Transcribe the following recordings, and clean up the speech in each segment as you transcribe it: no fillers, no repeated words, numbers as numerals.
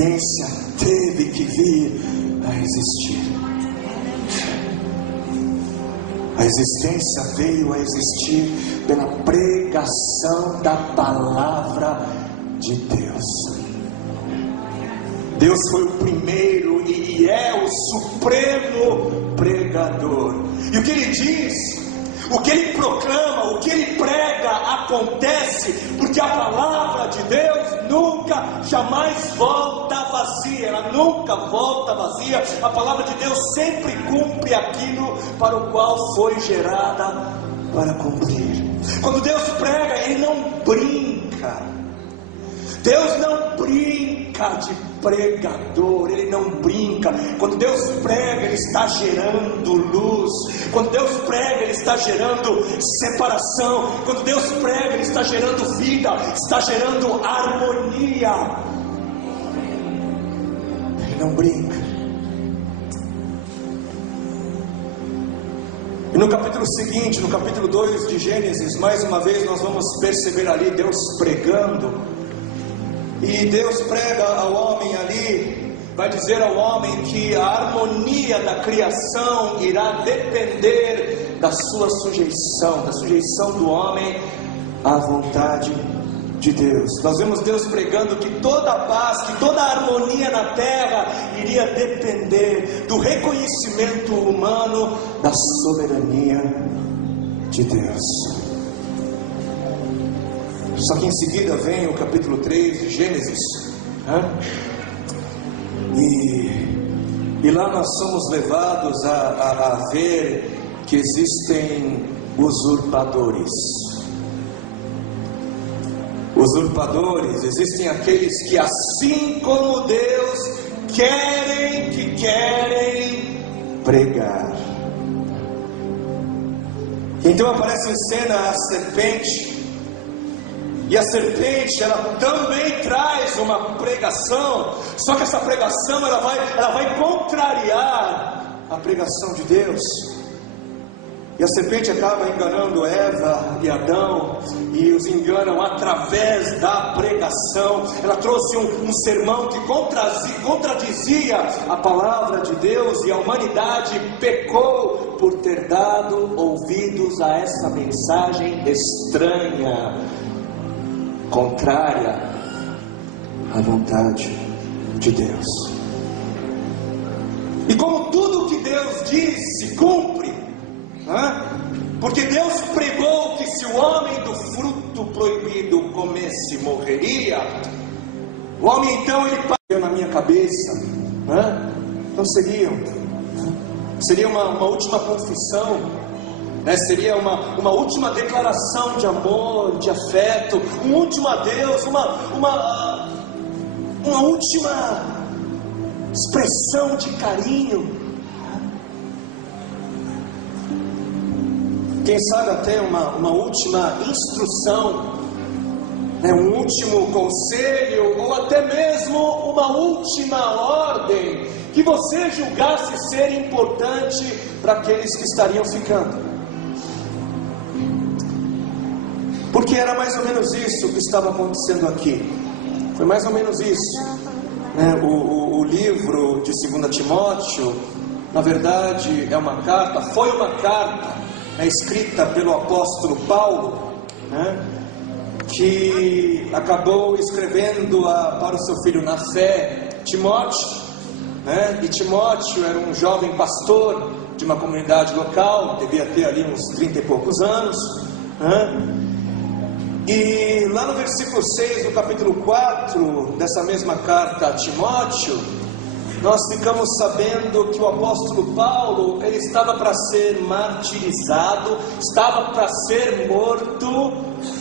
existência teve que vir a existir. A existência veio a existir pela pregação da palavra de Deus. Deus foi o primeiro e é o supremo pregador. E o que ele diz, o que ele proclama, o que ele prega acontece, porque a palavra de Deus nunca, jamais volta vazia. Ela nunca volta vazia. A palavra de Deus sempre cumpre aquilo para o qual foi gerada para cumprir. Quando Deus prega, Ele não brinca. Deus não brinca de pregador, Ele não brinca. Quando Deus prega, Ele está gerando luz. Quando Deus prega, Ele está gerando separação. Quando Deus prega, Ele está gerando vida, está gerando harmonia. Ele não brinca. E no capítulo seguinte, no capítulo 2 de Gênesis, mais uma vez nós vamos perceber ali Deus pregando. E Deus prega ao homem ali, vai dizer ao homem que a harmonia da criação irá depender da sua sujeição, da sujeição do homem à vontade de Deus. Nós vemos Deus pregando que toda a paz, que toda a harmonia na terra iria depender do reconhecimento humano da soberania de Deus. Só que em seguida vem o capítulo 3 de Gênesis, e lá nós somos levados a ver que existem usurpadores. Usurpadores, existem aqueles que, assim como Deus, querem pregar. Então aparece em cena a serpente. E a serpente, ela também traz uma pregação, só que essa pregação ela vai contrariar a pregação de Deus. E a serpente acaba enganando Eva e Adão, e os enganam através da pregação. Ela trouxe um sermão que contradizia a palavra de Deus, e a humanidade pecou por ter dado ouvidos a essa mensagem estranha, contrária à vontade de Deus. E como tudo que Deus diz se cumpre, porque Deus pregou que se o homem do fruto proibido comesse, morreria. O homem então, ele partiu na minha cabeça, então seria uma última confissão, seria uma última declaração de amor, de afeto, um último adeus, uma última expressão de carinho. Quem sabe até uma última instrução, um último conselho, ou até mesmo uma última ordem que você julgasse ser importante para aqueles que estariam ficando. Porque era mais ou menos isso que estava acontecendo aqui. Foi mais ou menos isso. O livro de 2 Timóteo, na verdade, foi uma carta escrita pelo apóstolo Paulo, que acabou escrevendo para o seu filho na fé, Timóteo. E Timóteo era um jovem pastor de uma comunidade local, devia ter ali uns 30 e poucos anos. E lá no versículo 6 do capítulo 4 dessa mesma carta a Timóteo, nós ficamos sabendo que o apóstolo Paulo, ele estava para ser martirizado, estava para ser morto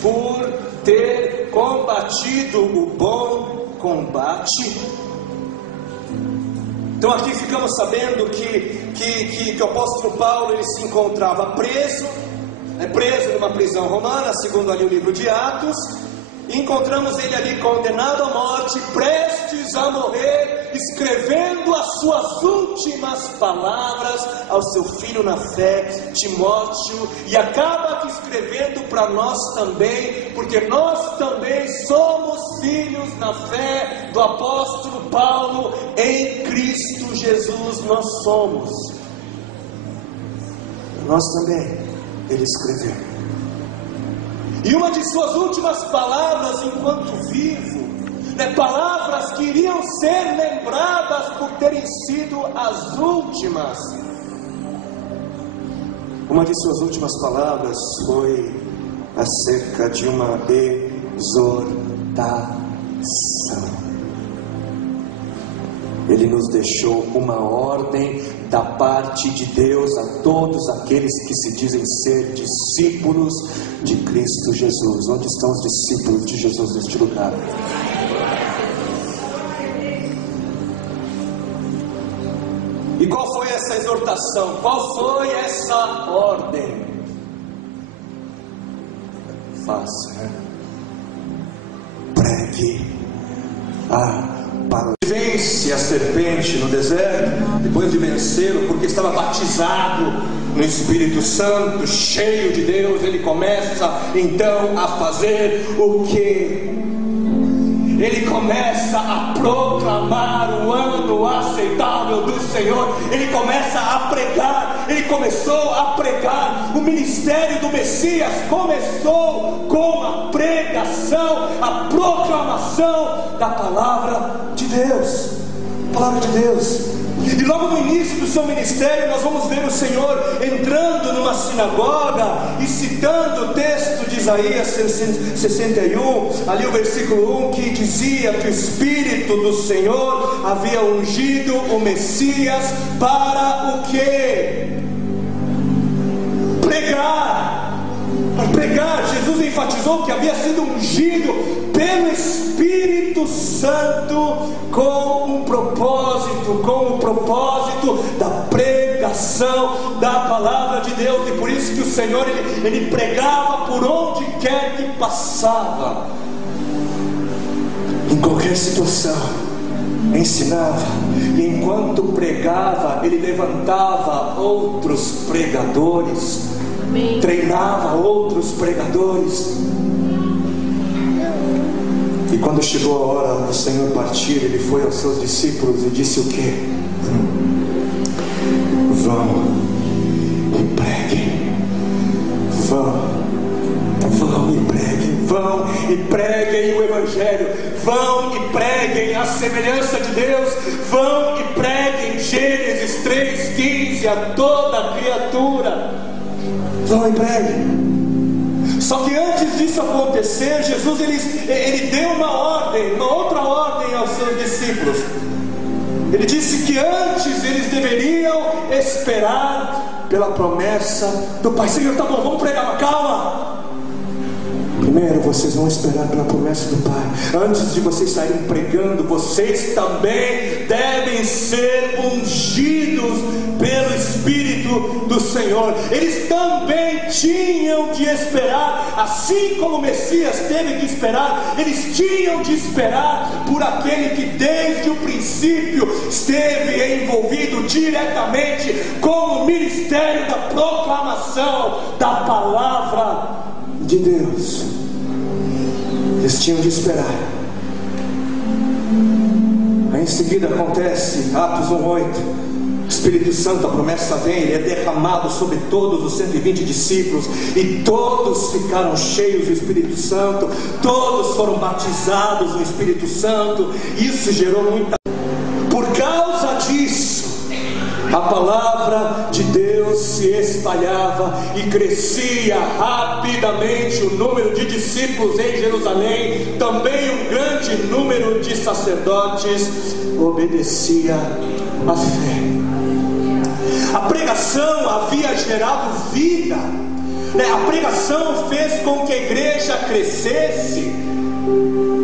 por ter combatido o bom combate. Então aqui ficamos sabendo que o apóstolo Paulo, ele se encontrava preso numa prisão romana, segundo ali o livro de Atos. E encontramos ele ali condenado à morte, prestes prestes a morrer, escrevendo as suas últimas palavras ao seu filho na fé, Timóteo, e acaba aqui escrevendo para nós também, porque nós também somos filhos na fé do apóstolo Paulo. Em Cristo Jesus nós somos. Nós também, ele escreveu. E uma de suas últimas palavras enquanto vivo, palavras que iriam ser lembradas por terem sido as últimas. Uma de suas últimas palavras foi acerca de uma exortação. Ele nos deixou uma ordem da parte de Deus a todos aqueles que se dizem ser discípulos de Cristo Jesus. Onde estão os discípulos de Jesus neste lugar? E qual foi essa exortação? Qual foi essa ordem? Faça, pregue a palavra. Vence a serpente no deserto, depois de vencê-lo, porque estava batizado no Espírito Santo, cheio de Deus, ele começa então a fazer o que? Ele começa a proclamar o ano aceitável do Senhor. Ele começa a pregar. Ele começou a pregar. O ministério do Messias começou com a pregação, a proclamação da palavra de Deus. Palavra de Deus. E logo no início do seu ministério nós vamos ver o Senhor entrando numa sinagoga e citando o texto de Isaías 61, ali o versículo 1, que dizia que o Espírito do Senhor havia ungido o Messias para o quê? Para pregar. Jesus enfatizou que havia sido ungido pelo Espírito Santo com o propósito da pregação da palavra de Deus. E por isso que o Senhor ele pregava por onde quer que passava, em qualquer situação, ensinava, e enquanto pregava ele levantava outros pregadores. Amém. Treinava outros pregadores. E quando chegou a hora do Senhor partir, ele foi aos seus discípulos e disse o quê? Vão e preguem. Vão e preguem o Evangelho. Vão e preguem a semelhança de Deus. Vão e preguem Gênesis 3:15 a toda criatura. Vão e preguem. Só que antes disso acontecer, Jesus ele deu uma outra ordem aos seus discípulos. Ele disse que antes eles deveriam esperar pela promessa do Pai. Senhor, tá bom, vamos pregar, mas calma. Primeiro vocês vão esperar pela promessa do Pai. Antes de vocês saírem pregando, vocês também devem ser ungidos pelo Espírito do Senhor. Eles também tinham de esperar, assim como o Messias teve que esperar. Eles tinham de esperar por aquele que desde o princípio esteve envolvido diretamente com o ministério da proclamação da palavra de Deus. Eles tinham de esperar. Aí em seguida acontece Atos 1:8. O Espírito Santo, a promessa vem, ele é derramado sobre todos os 120 discípulos, e todos ficaram cheios do Espírito Santo, todos foram batizados no Espírito Santo. Isso gerou muita... Por causa disso, a palavra de Deus se espalhava e crescia rapidamente o número de discípulos em Jerusalém. Também um grande número de sacerdotes obedecia à fé. A pregação havia gerado vida, a pregação fez com que a igreja crescesse.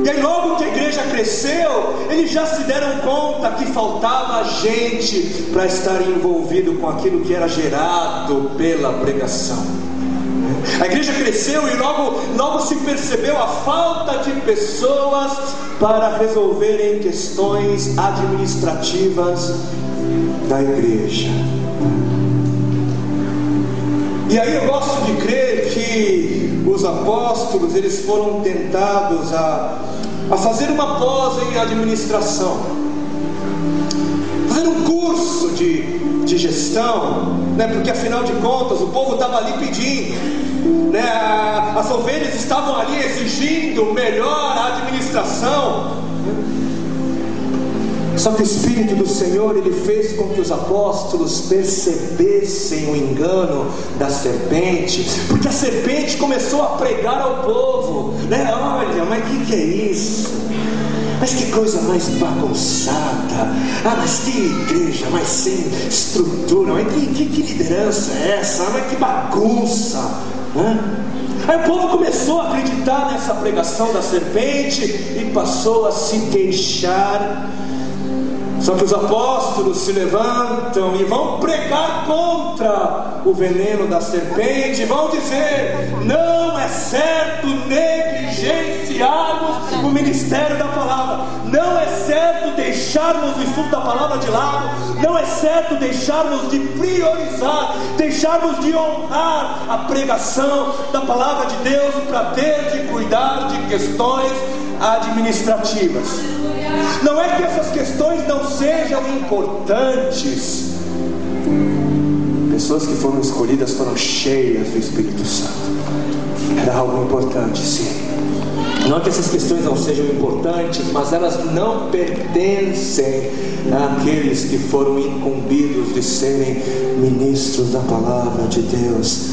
E aí logo que a igreja cresceu, eles já se deram conta que faltava gente para estar envolvido com aquilo que era gerado pela pregação. A igreja cresceu e logo se percebeu a falta de pessoas para resolverem questões administrativas da igreja. E aí eu gosto de crer que os apóstolos, eles foram tentados a fazer uma pós em administração, fazer um curso de gestão, né? Porque afinal de contas o povo estava ali pedindo, né? As ovelhas estavam ali exigindo melhor administração. Só que o Espírito do Senhor, ele fez com que os apóstolos percebessem o engano da serpente, porque a serpente começou a pregar ao povo, né? Olha, mas o que é isso? Mas que coisa mais bagunçada, mas que igreja mais sem estrutura, mas que liderança é essa, mas que bagunça, né? Aí o povo começou a acreditar nessa pregação da serpente e passou a se queixar. Só que os apóstolos se levantam e vão pregar contra o veneno da serpente, vão dizer: não é certo negligenciarmos o ministério da palavra, não é certo deixarmos o estudo da palavra de lado, não é certo deixarmos de priorizar, deixarmos de honrar a pregação da palavra de Deus para ter de cuidar de questões administrativas. Não é que essas questões não sejam importantes. Pessoas que foram escolhidas foram cheias do Espírito Santo. Era algo importante, sim. Não é que essas questões não sejam importantes, mas elas não pertencem àqueles que foram incumbidos de serem ministros da palavra de Deus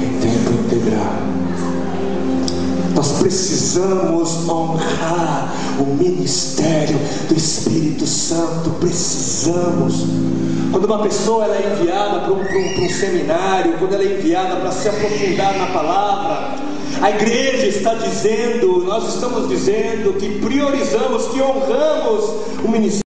em tempo integral. Nós precisamos honrar o ministério do Espírito Santo. Precisamos. Quando uma pessoa ela é enviada para um seminário, quando ela é enviada para se aprofundar na palavra, a igreja está dizendo, nós estamos dizendo que priorizamos, que honramos o ministério.